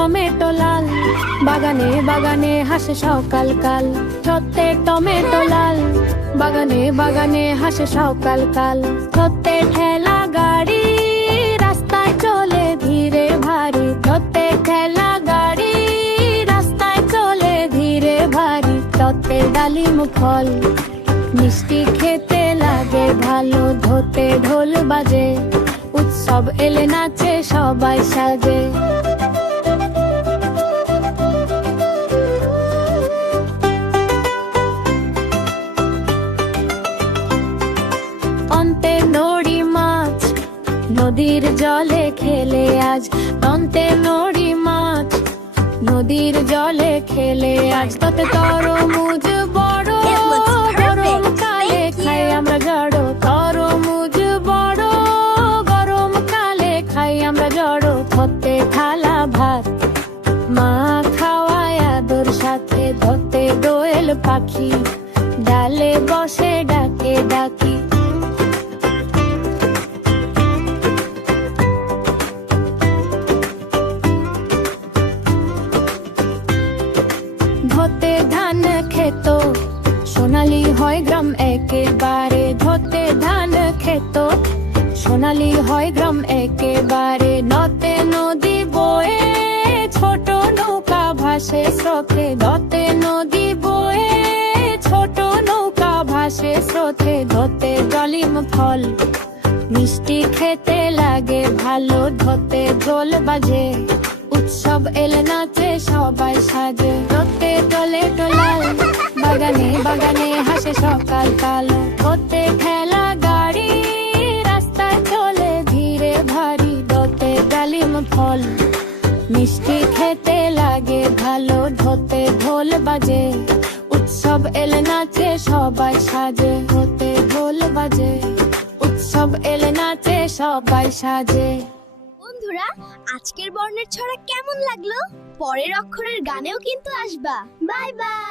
Tomato লাল, বাগানে বাগানে হাসে সকাল কাল। ধরতে টমেটো লাল, বাগানে বাগানে হাসে সকাল কাল। ধরতে ঠেলা গাড়ি, রাস্তায় চলে ধীরে ভারী। ধরতে ঠেলা গাড়ি, রাস্তায় চলে ধীরে ভারী। ধরতে ডালিম ফল, মিষ্টি খেতে লাগে ভালো। ধরতে ঢোল বাজে, উৎসব এলে নাচে সবাই সাজে। অন্তে নড়ি মাছ, নদীর জলে খেলে আজ। অন্তে নড়ি মাছ, নদীর জলে খেলে আজ। ততে তরমুজ বড়, গরম কালে খাই আমরা জড়ো। তরমুজ বড়, গরম কালে খাই আমরা জড়ো। ধরতে থালা ভাত, মা খাওয়ায় আদর সাথে। ধরতে দোয়েল পাখি, ডালে বসে ডাকে ডাকি। ধরতে ধান খেত, সোনালি হয় গ্রাম একেবারে। ধরতে ধান খেত, সোনালি হয় গ্রাম একেবারে। নতে নদী বয়ে, ছোট নৌকা ভাসে স্রোতে। ধরতে নদী বয়ে, ছোট নৌকা ভাসে স্রোতে। ধরতে ডালিম ফল, মিষ্টি খেতে লাগে ভালো। ধরতে ঢোল বাজে, উৎসব এলে নাচে সবাই সাজে। ধরতে টমেটো লাল, বাগানে বাগানে হাসে সকাল কাল। ধরতে ঠেলা গাড়ি, রাস্তায় চলে ধীরে ভারী। ধরতে ডালিম ফল, মিষ্টি খেতে লাগে ভালো। ধরতে ঢোল বাজে, উৎসব এলে নাচে সবাই সাজে। ধরতে ঢোল বাজে, উৎসব এলে নাচে সবাই সাজে। বন্ধুরা, আজকের বর্ণের ছড়া কেমন লাগলো? পরের অক্ষরের গানেও কিন্তু আসবা। Bye bye.